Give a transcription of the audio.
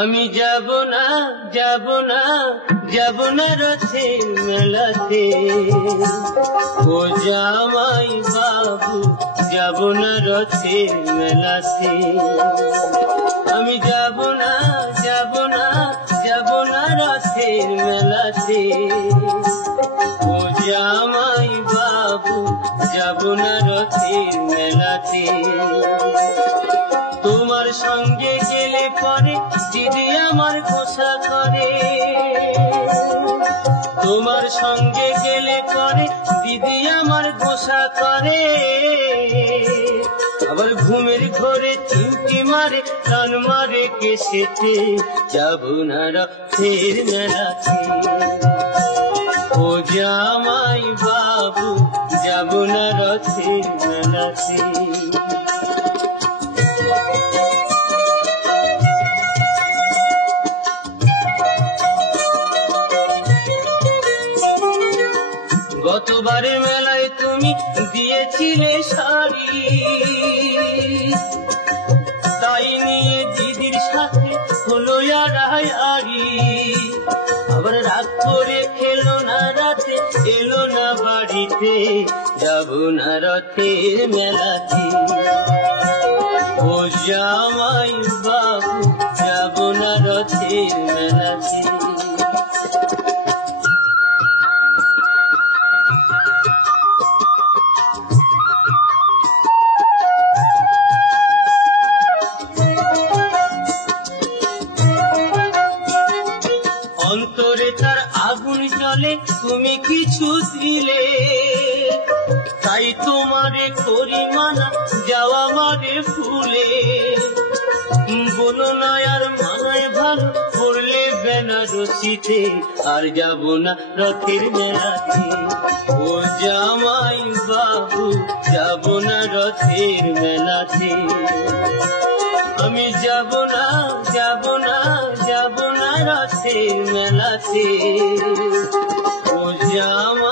আমি যাব না যাব না যাব না রথের মেলাতে, ও জামাই বাবু যাব না রথের মেলাতে। আমি যাব না যাব না যাব না রথের মেলাতে, ও জামাই বাবু যাব না রথের মেলাতে। তোমার সঙ্গে গেলে পরে দিদি আমার ঘোষা করে, তোমার সঙ্গে গেলে পরে দিদি আমার ঘোষা করে। আবার ঘুমের ঘরে চিমটি মারে টান মারে কেসেতে, যাব না রথের মেলাতে, ও জামাই বাবু যাব না রথের মেলাতে। গতবারে মেলায় তুমি দিয়েছিলে শাড়ি, তাই নিয়ে দিদির সাথে হলো আড়াআড়ি। আবার রাত করে খেলো না রাতে এলো না বাড়িতে, যাব না রথের মেলাতে, ও জামাই বাবু যাব না রথের মেলাতে। অন্তরে তার আগুন জ্বলে তুমি কিছু দিলে, তাই তোমারে করি মানা যাওয়া মারে ফুলে। বলো না আর মানায় ভালো পড়লে বেনারসিতে, আর যাব না রথের মেলাতে, ও জামাই বাবু যাব না রথের মেলাতে। আমি যাব না যাব না যাব না রথের মেলাতে, ও জামাই